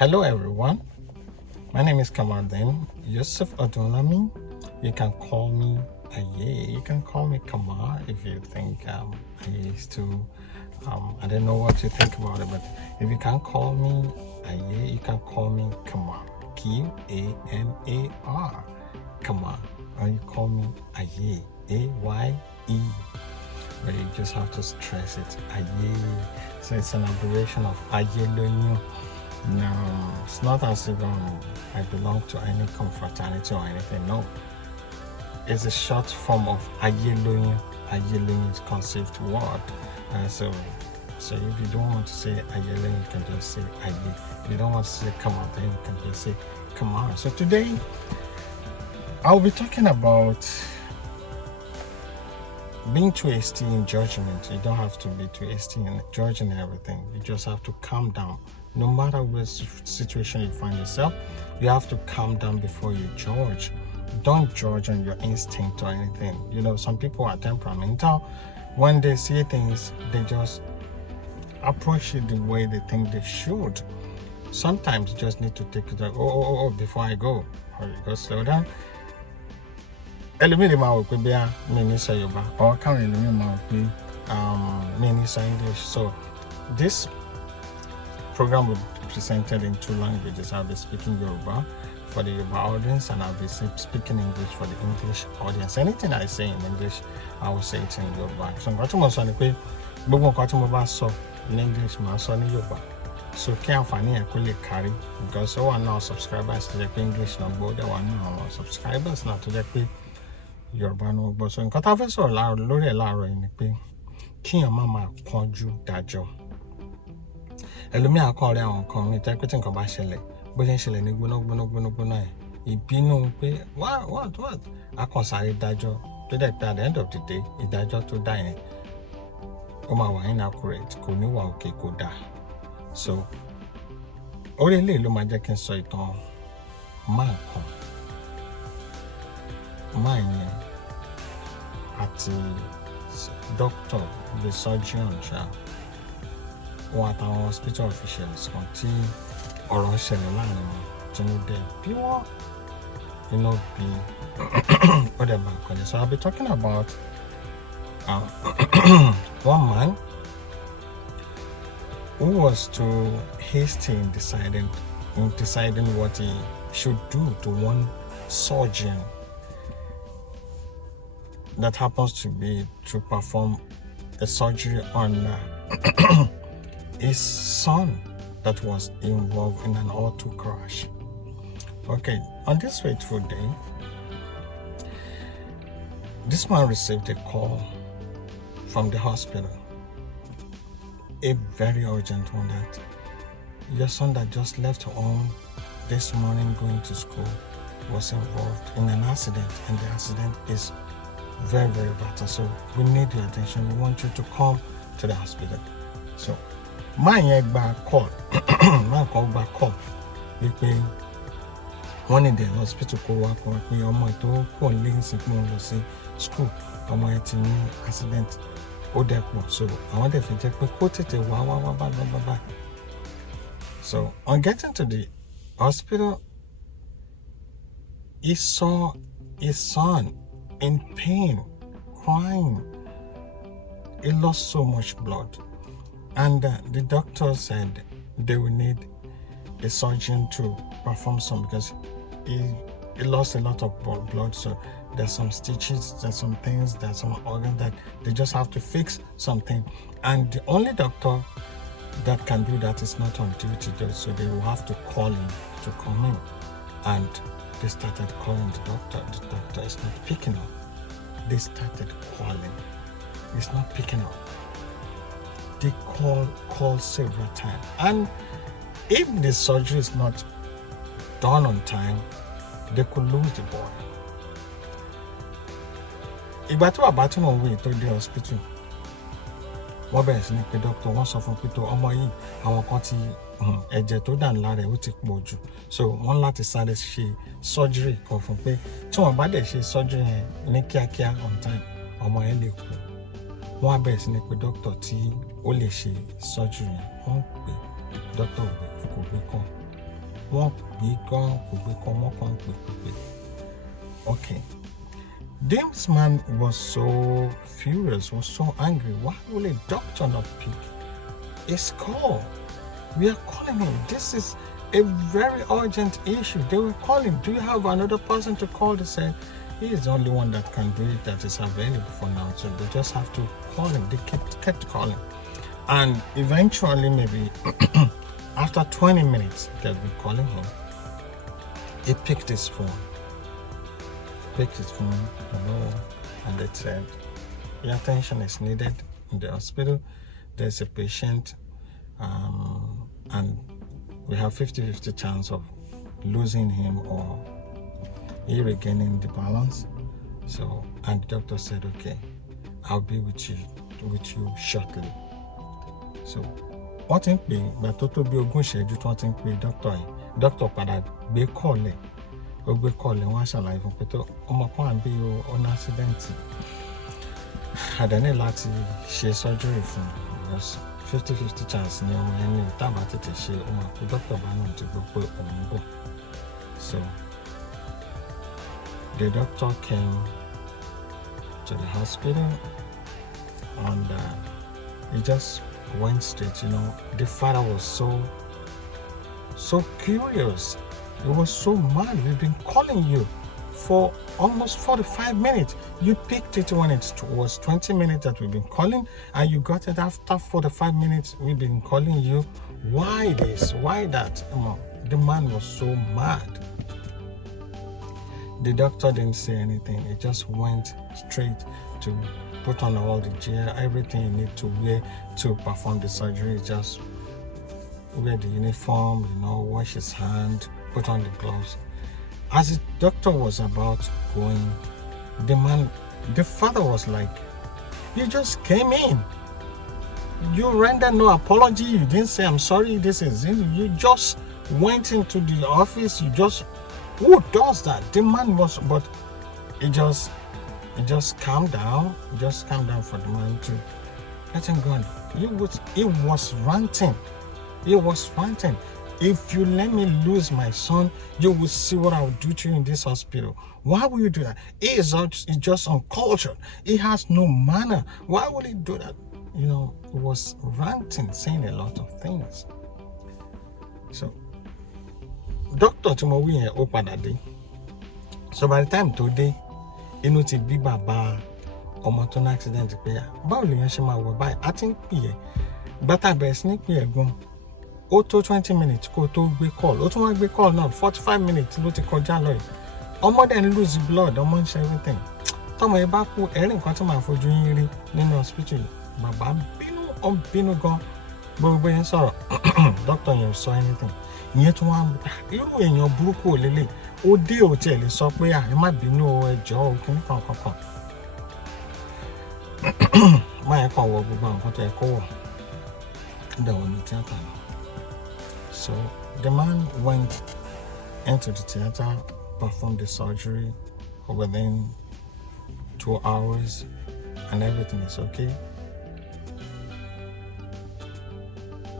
Hello everyone, my name is Kamaldin Yusuf Adonami. You can call me Aye, you can call me Kamar if you think I used to, I don't know what you think about it, but if you can't call me Aye, you can call me Kamar, Q-A-M-A-R, Kamar, or you call me Aye, A-Y-E, but you just have to stress it, Aye, so it's an abbreviation of Aye Lonyo. No, it's not as if I belong to any confraternity or anything. No, it's a short form of Ayeloyin. Ayeloyin is conceived word. So if you don't want to say Ayeloyin, you can just say Aye. If you don't want to say Kamar, then you can just say Kamar. So today, I'll be talking about being too hasty in judgment. You don't have to be too hasty in judging everything. You just have to calm down. No matter what situation you find yourself, you have to calm down before you judge. Don't judge on your instinct or anything. You know, some people are temperamental. When they see things, they just approach it the way they think they should. Sometimes you just need to take it like, before I go. Or you go slow down. Ẹlòmíì máa wò pé bí mi ní sọ Yorùbá, or káwọn ẹlòmíì máa wò pé mi ní sọ English. So this program will be presented in two languages. I'll be speaking Yoruba for the Yoruba audience, and I'll be speaking English for the English audience. Anything I say in English, I will say it in Yoruba. So nǹkan tí mo sọ ni pé gbogbo nǹkan tí mo bá sọ in English màá sọ ní Yoruba. So kí àǹfààní yẹn kó lè kárí, because ó wà náà subscribers tó jẹ́ pé English náà gbọ́, ó dẹ̀ wà náà àwọn subscribers náà tó jẹ́ pé Yorùbá náà gbọ́. So nǹkan tá a fẹ́ sọ̀rọ̀ lórí ẹ̀ láàárọ̀ yìí ni pé kíyàn má máa kánjú dájọ́. Ẹlòmíì akọrin àwọn nǹkan mi tẹ́ pé tí nǹkan bá ṣẹlẹ̀ bó ṣe ń ṣẹlẹ̀ ní gbóná ẹ̀ ìbínú pé what akọ̀sáré dájọ́ tó dẹ̀ pé at the end of the day ìdájọ́ tó dá yẹn ó máa wà inaccurate, kò ní wà òkè, kò dáa. So orí eléyìí ló máa jẹ́ kí n sọ ìtàn máa yẹn àti doctor the surgeon wọn àtàwọn hospital officials kan tí ọ̀rọ̀ ṣẹlẹ̀ láàrin wọn tí wọ́n dẹ̀ bí wọ́n bí ó dẹ̀ bá nǹkan jẹ́. So I'll be talking about one man who was too hasty in deciding what he should do to one surgeon that happens to perform a surgery on his son that was involved in an auto crash. Okay, on this fateful day, this man received a call from the hospital, a very urgent one, that your son that just left home this morning going to school was involved in an accident, and the accident is very, very vital. So we need your attention. We want you to come to the hospital. So man yẹn gba call wípé wọ́n ní the hospital kó wá kọ́ pé ọmọ tó pọ̀ lẹ́yìn sí pé wọ́n lọ sí school, ọmọ yẹn ti ní accident ó dẹ̀ pọ̀, so àwọn dẹ̀ fi jẹ́ pé kó tètè wá bá. So on getting to the hospital, he saw his son in pain, crying. He lost so much blood. And the doctor said they will need a surgeon to perform some, because he lost a lot of blood. So there's some stitches, there's some things, there's some organs that they just have to fix something. And the only doctor that can do that is not on duty, so they will have to call him to come in. And they started calling the doctor. The doctor is not picking up. They started calling. It's not picking up. They call several times. And if the surgery is not done on time, they could lose the boy. Ìgbà tí bàbá tí mo wí tó dé hospital, wọ́n bẹ̀rẹ̀ sí ní pé doctor, wọ́n sọ fún pé tó ọmọ yìí àwọn kan ti ẹ̀jẹ̀ tó dà lára ẹ̀ ó ti pọ̀ jù, so wọ́n láti sáré ṣe surgery kan fún pé tí wọ́n bá dẹ̀ ṣe surgery yẹn ní kíákíá on time ọmọ yẹn lè kú. Wọ́n á bẹ̀rẹ̀ sí ní pé doctor tí ó lè ṣe surgery yẹn, wọ́n pè doctor kò gbé kàn. Okay. This man was so furious, was so angry. Why will a doctor not pick his call? We are calling him. This is a very urgent issue. They were calling. Do you have another person to call? They said, he is the only one that can do it, that is available for now. So they just have to call him. They kept calling. And eventually, maybe after 20 minutes, they've been calling him. He picked his phone. Hello, and they said, your attention is needed in the hospital. There's a patient, and we have 50-50 chance of losing him or he regaining the balance. So, and the doctor said, okay, I'll be with you shortly. So, what in pay, but to be a good schedule, what in pay, doctor padà gbé call ẹ̀. Ó gbé call ẹ̀ wọ́n ṣàlàyé fún pé tó ọmọ kan à ń bí on accident. Àdánì láti ṣe surgery fún because 50-50 chance ni ọmọ ẹni ò tábà tètè ṣe ọmọ àpò doctor bá náà ti gbọ́ pé òun bọ̀. So the doctor came to the hospital and he just went straight. The father was so curious. He was so mad. We've been calling you for almost 45 minutes. You picked it when it was 20 minutes that we've been calling, and you got it after 45 minutes. We've been calling you. Why this? Why that? The man was so mad. The doctor didn't say anything. He just went straight to put on all the gear, everything you need to wear to perform the surgery. Just wear the uniform, wash his hand, put on the gloves. As the doctor was about going, the father was like, you just came in. You rendered no apology. You didn't say, I'm sorry, this is it. You just went into the office. Who does that? The man was, but he just calmed down. Just calmed down for the man to let him go. He was ranting. He was ranting. If you let me lose my son, you will see what I will do to you in this hospital. Why will you do that? He is just uncultured. He has no manner. Why would he do that? He was ranting, saying a lot of things. So, Dr. Timowi opened that day. So by the time today, ti bí bàbá ọmọ tó ní accident pé báwo lèèyàn ṣe máa wọ̀ báyìí? A ti ń pè ẹ́. Bàtà bẹ̀rẹ̀ sí ní pè ẹ́ gan. Ó tó 20 minutes kó tó gbé call. Ó tún wá gbé call náà 45 minutes ló ti kọjá lọ yìí. Ọmọ dẹ̀ ń lose blood, ọmọ ń ṣe everything. Tọ́mọ yẹn bá kú, ẹ̀rí nǹkan tí màá fojú yín rí nínú hospital. Bàbá bínú gan. Gbogbo yẹn sọ̀rọ̀. Doctor yẹn ò sọ anything. Ìyẹn tún wá irú èèyàn burúkú ò lélẹ̀. Ó dé ò tiẹ̀ lè sọ pé ẹ má bínú ẹjọ́ o kíní kankan. Má yẹn kàn wọ gbogbo nǹkan tó yẹ kó wọ̀. Dẹ̀wọ̀ ní tíátà náà. So the man went into the theater, performed the surgery within 2 hours, and everything is okay.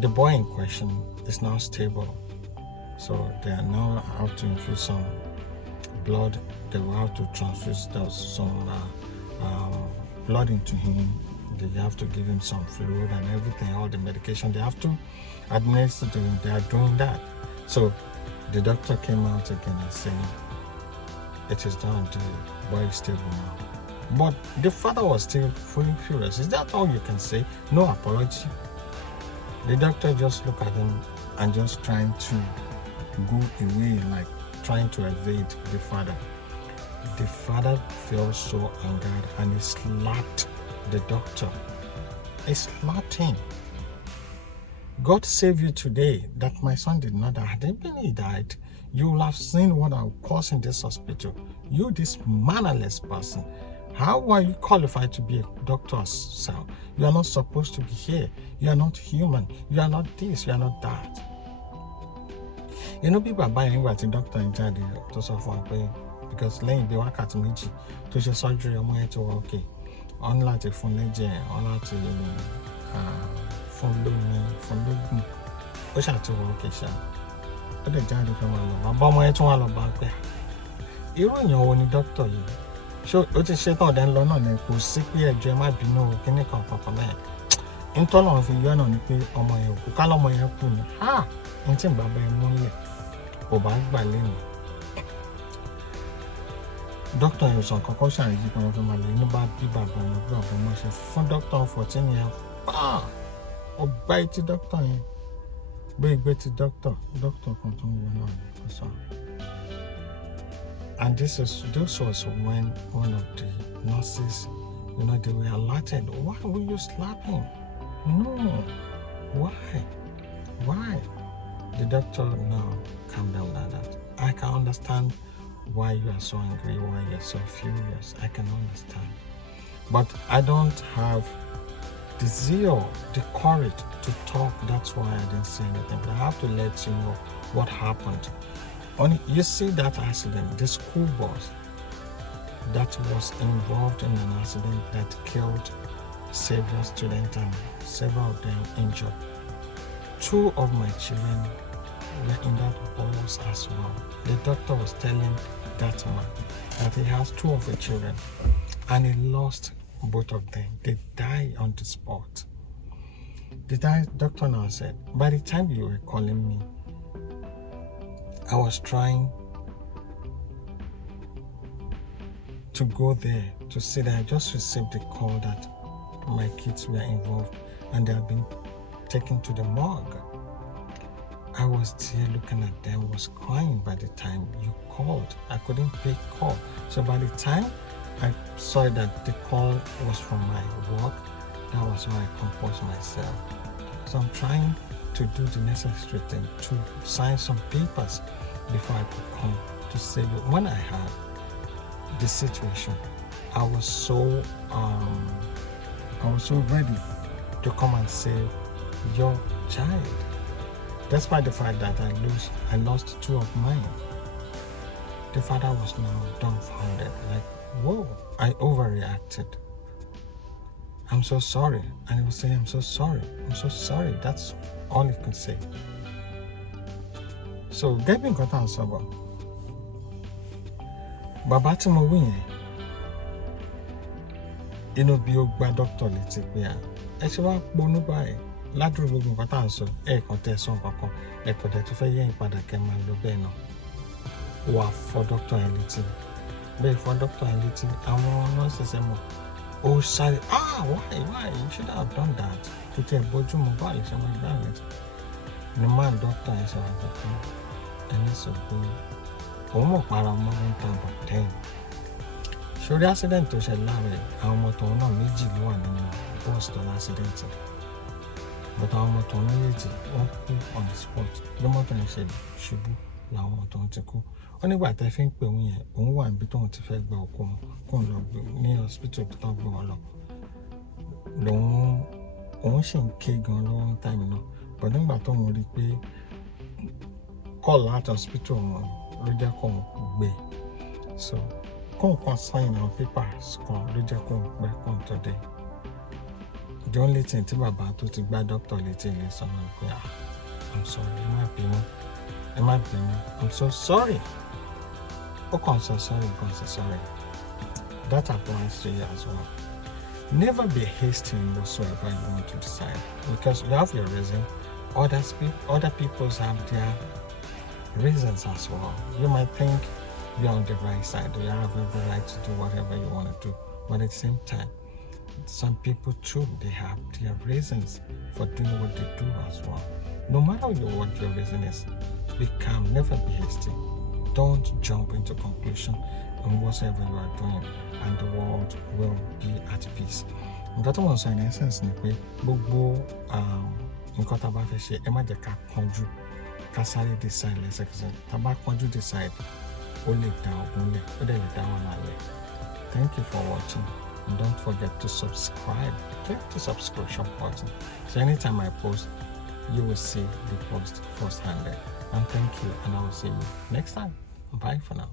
The boy in question is now stable. So they are now have to infuse some blood. They will have to transfuse some blood into him. They have to give him some fluid and everything, all the medication they have to administer to him. They are doing that. So the doctor came out again and said, it is done, the boy is stable now. But the father was still fully furious. Is that all you can say? No apology? The doctor just looked at him and just trying to go away, like trying to evade the father. The father felt so angered and he slapped the doctor. He slapped him. God save you today that my son did not die. Had he died, you will have seen what I will cause in this hospital. You, this mannerless person. How are you qualified to be a doctor's son? You are not supposed to be here. You are not human. You are not this. You are not that. People are buying what the doctor in charge to suffer because laying the work at Michi to your surgery ọmọ yẹn ti wọ okay. On láti fún lẹ́jẹ̀, on láti fún lómi, fún lógún. Ó ṣàti wọ okay ṣá. ó dẹ̀ jáde fẹ́ máa lọ bàbá ọmọ yẹn tún wà lọ bá pẹ́ irú èèyàn wo ni dókítà yìí ṣé ó ti ṣe tán ọ̀dẹ́ ń lọ náà ni kò sí pé ẹjọ́ ẹ má bínú o kíní kan kankan bẹ́ẹ̀ nítorí àwọn fi yọ náà ni pé ọmọ yẹn kú ká lọ́mọ yẹn kú ni ní tí bàbá ẹ múlẹ̀ kò bá gbà lẹ́nu dókítà yẹn sọ nǹkan kan ṣàyẹ̀yí kan wọn fi máa lọ inú bá bí bàbá ọmọ ṣe fún dókítà 14 yẹn ó gbá etí dókítà yẹn gbé ti dókítà kan tó ń wọ náà ní kò sọ. And this was when one of the nurses, they were alerted. Why were you slapping? No. Why? The doctor, no, calm down like that. I can understand why you are so angry, why you are so furious. I can understand. But I don't have the zeal, the courage to talk. That's why I didn't say anything. But I have to let you know what happened. You see that accident, the school bus that was involved in an accident that killed several students and several of them injured. 2 of my children were in that bus as well. The doctor was telling that man that he has 2 of the children and he lost both of them. They died on the spot. The doctor now said, by the time you were calling me, I was trying to go there to see that I just received a call that my kids were involved and they have been taken to the morgue. I was there looking at them, was crying by the time you called. I couldn't pick call. So by the time I saw that the call was from my work, that was when I composed myself. So I'm trying to do the necessary thing to sign some papers before I could come to save you. When I had the situation, I was so ready to come and save your child. Despite the fact that I lost 2 of mine. The father was now dumbfounded, like, whoa, I overreacted. I'm so sorry. And he was saying, I'm so sorry. That's all he could say. So, get me got answer. Bàbá tí mo wí yẹn, inú bí ó gba dókítà létí pé ẹ ṣe wá ponú báyìí ládùúgbò gbogbo nǹkan tá à ń sọ ẹ̀ẹ̀kan tẹ̀sán kankan ẹ̀kọ́ tẹ̀ tó fẹ́ yẹ̀yìn padà kẹ́ máa lọ bẹ́ẹ̀ náà wà fọ́ dókítà yẹn létí bẹ́ẹ̀ fọ́ dókítà yẹn létí àwọn nọ́ọ̀sì ṣẹ̀ṣẹ̀ mọ̀ ó sáré why you should have done that tó tẹ̀ bójú mu báyìí ṣe máa gbá létí ni máa dókítà yẹn ṣe wà kankan ẹni sọ pé òun mọ̀ para ọmọ ló ń tàn bọ̀ tẹ́yìn sórí accident tó ṣẹlẹ̀ láàárọ̀ àwọn ọmọ tòun náà méjì ló wà nínú bọ́ọ̀sì tó ní accident but àwọn ọmọ tòun méjèèjì wọ́n kú on the spot bí mọ́tò yẹn ṣe ṣubú làwọn ọmọ tòun ti kú ó nígbà tẹ́ fi ń pè òun yẹn òun wà níbi tóun ti fẹ́ gba òkú wọn kóun lọ gbé ní hospital tó gbé wọn lọ òun ṣì ń ké gan lọ́wọ́ ní time náà but nígbà tóun rí i pé call láti hospital wọn ló jẹ́ kóun gbé so kóun kan sign àwọn papers kan ló jẹ́ kóun pẹ́ kóun tó dé the only thing tí bàbá tó ti gbá doctor létí ilé sọ náà pé I'm sorry ẹ má bínú I'm so sorry ó kàn sọ sorry that applies to you as well. Never be hasty in whatsoever you want to decide because you have your reason. Other people have their reasons as well. You might think you're on the right side or you have every right to do whatever you want to do, but at the same time, some people too, they have their reasons for doing what they do as well. No matter what your reason is, be calm, never be hasty. Don't jump into conclusion on whatever you are doing and the world will be at peace. Nǹkan tó mọ̀ sọ in essence ni pé gbogbo nǹkan tá a bá fẹ́ ṣe ẹ má jẹ́ ká kánjú ká sáré decide lẹ́sẹ̀kẹsẹ̀ tá a bá kánjú decide ó lè dá ogun lẹ̀ ó dẹ̀ lè dá wàhálà lẹ̀. Thank you for watching and don't forget to subscribe. Click the subscription button so anytime I post you will see the post first-handed. And thank you and I will see you next time. Bye for now.